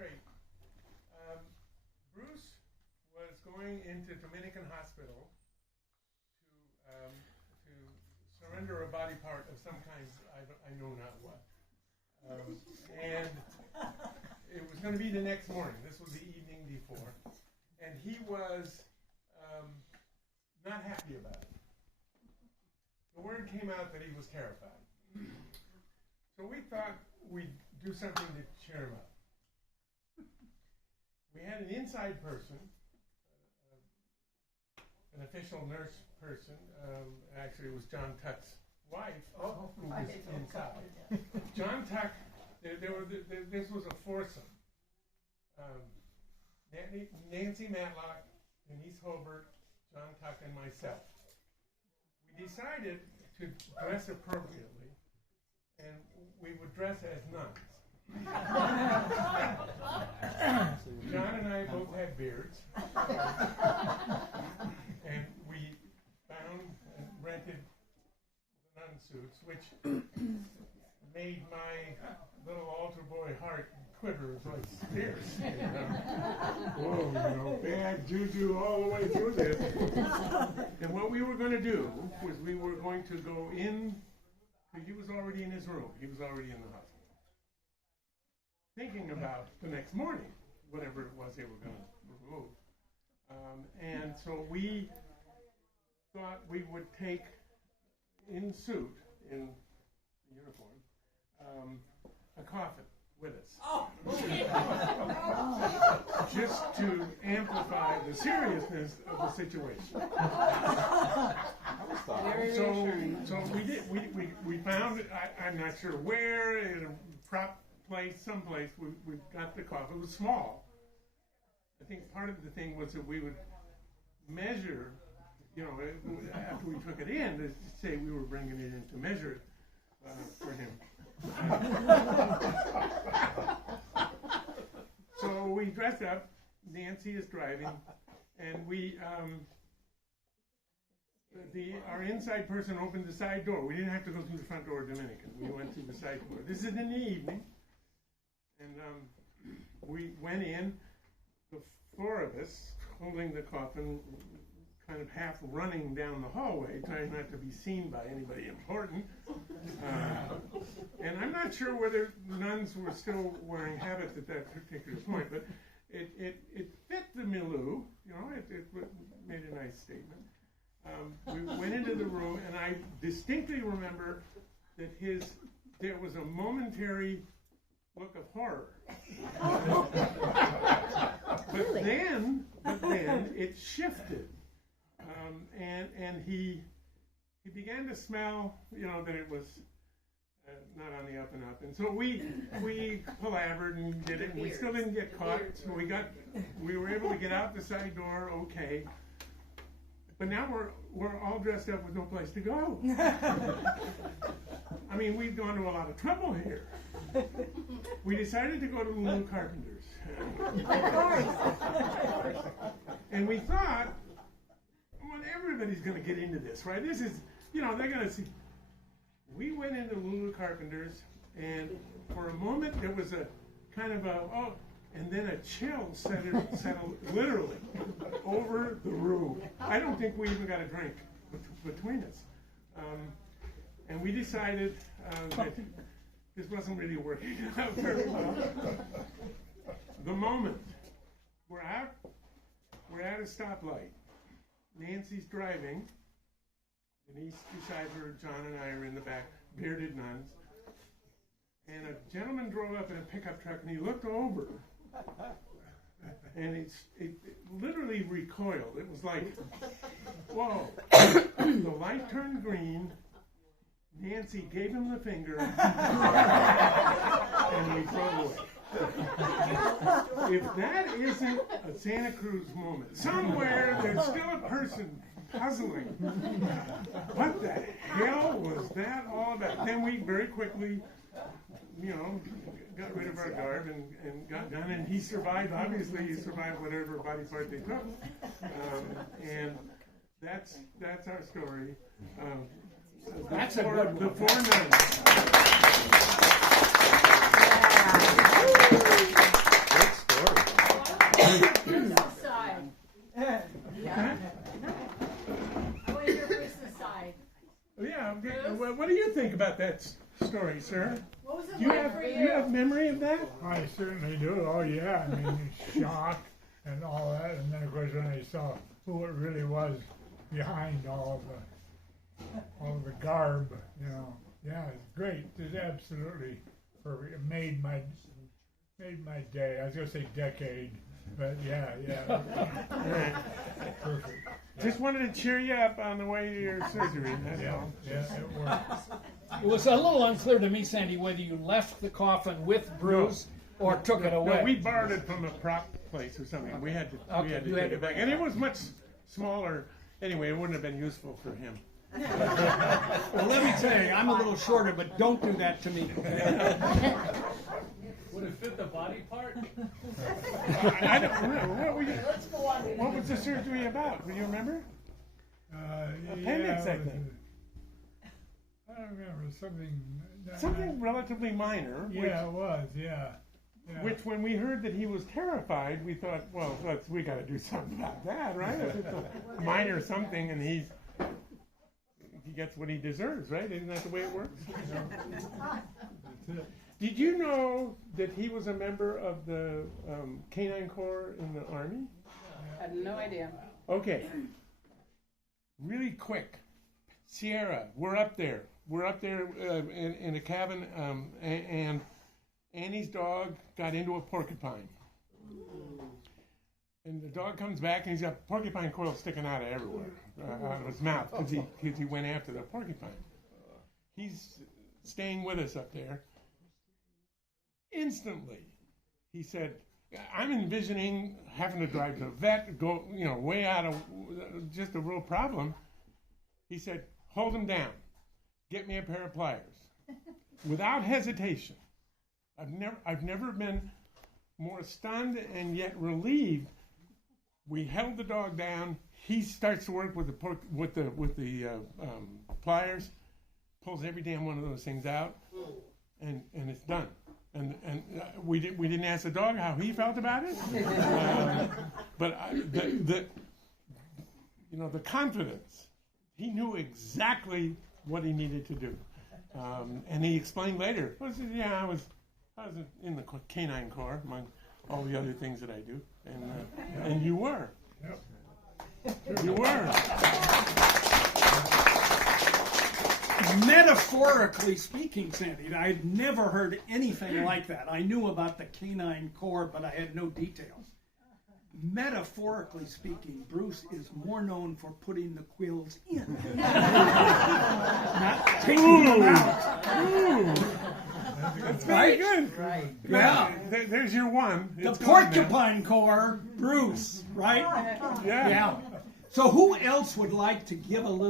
straight. Bruce was going into Dominican hospital to surrender a body part of some kind. I know not what. And it was going to be the next morning. This was the evening before. And he was not happy about it. The word came out that he was terrified. So we thought we'd do something to cheer him up. We had an inside person, an official nurse person. Actually, it was John Tuck's wife who was inside. John Tuck, this was a foursome. Nancy Matlock, Denise Hobart, John Tuck, and myself. We decided to dress appropriately, and we would dress as nuns. John and I both had beards, and we found and rented nun suits, which made my little altar boy heart quiver like spears. Whoa, bad juju all the way through this. And what we were going to do was we were going to go in, because he was already in his room. He was already in the hospital. Thinking about the next morning, whatever it was they were going to remove. And so we thought we would take in suit, in uniform, a coffin with us. Just to amplify the seriousness of the situation. So we did. We found, I'm not sure where, in a prop place, someplace, we got the coffin. It was small. I think part of the thing was that we would measure, after we took it in, to say we were bringing it in to measure it for him. So we dressed up. Nancy is driving, and our inside person opened the side door. We didn't have to go through the front door of Dominican. We went through the side door. This is in the evening, and we went in. The four of us holding the coffin, kind of half running down the hallway, trying not to be seen by anybody important. And I'm not sure whether nuns were still wearing habits at that particular point, but it fit the milieu. It made a nice statement. We went into the room, and I distinctly remember that there was a momentary look of horror. But then it shifted. And he began to smell, that it was not on the up and up. And so we palavered and did it, and we still didn't get caught. So we were able to get out the side door okay. But now we're all dressed up with no place to go. I mean, we've gone to a lot of trouble here. We decided to go to Lydon Carpenter's. Of course. And we thought, well, everybody's going to get into this, right? This is, they're going to see. We went into Lydon Carpenter's, and for a moment there was a kind of and then a chill settled literally over the room. I don't think we even got a drink between us. And we decided that this wasn't really working out very well. The moment we're at a stoplight. Nancy's driving. Denise beside her, John and I are in the back, bearded nuns. And a gentleman drove up in a pickup truck, and he looked over, and it literally recoiled. It was like, whoa. The light turned green. Nancy gave him the finger, and we drove away. If that isn't a Santa Cruz moment, somewhere there's still a person puzzling. What the hell was that all about? Then we very quickly, got rid of our garb and got done, and he survived. Obviously, he survived whatever body part they took. And that's our story. That's a good one. The four nuns. about that story, sir? What was it Do you like have for do you? you have memory of that? I certainly do. Oh yeah, I mean shock and all that, and then of course when I saw who it really was behind all of the garb, you know, yeah, it's great. It's absolutely perfect. It made my day. I was gonna say decade, but yeah, perfect. Just wanted to cheer you up on the way to your surgery. That's all. Yeah, it worked. It was a little unclear to me, Sandy, whether you left the coffin with Bruce or took it away. No, we borrowed it from a prop place or something. We had to Okay, take you had it to back, and it was much smaller. Anyway, it wouldn't have been useful for him. Well, let me tell you, I'm a little shorter, but don't do that to me. Would it fit the body part? I don't remember. Let's go on. What was the surgery about? Do you remember? Appendix, yeah, I think. I don't remember something. Something relatively minor. Yeah, it was. Yeah. Which, when we heard that he was terrified, we thought, well, we got to do something about that, right? If it's a minor something, and he gets what he deserves, right? Isn't that the way it works? That's it. Did you know that he was a member of the Canine Corps in the Army? I had no idea. Okay. Really quick. Sierra, we're up there. We're up there in a cabin, and Annie's dog got into a porcupine. And the dog comes back, and he's got porcupine coils sticking out of everywhere, out of his mouth, because he went after the porcupine. He's staying with us up there. Instantly, he said, I'm envisioning having to drive to the vet, go, way out of just a real problem. He said, hold him down. Get me a pair of pliers. Without hesitation. I've never been more stunned and yet relieved. We held the dog down. He starts to work with the pliers, pulls every damn one of those things out, and it's done. And we didn't ask the dog how he felt about it, but the confidence. He knew exactly what he needed to do, and he explained later. I was in the Canine Corps among all the other things that I do, and you were. Yep. You were. Metaphorically speaking, Sandy, I'd never heard anything like that. I knew about the Canine Corps, but I had no details. Metaphorically speaking, Bruce is more known for putting the quills in, not taking them out. That's very good. Right. Yeah. There's your one. The It's gone now. Porcupine Corps, Bruce, right? Yeah. Yeah. So who else would like to give a little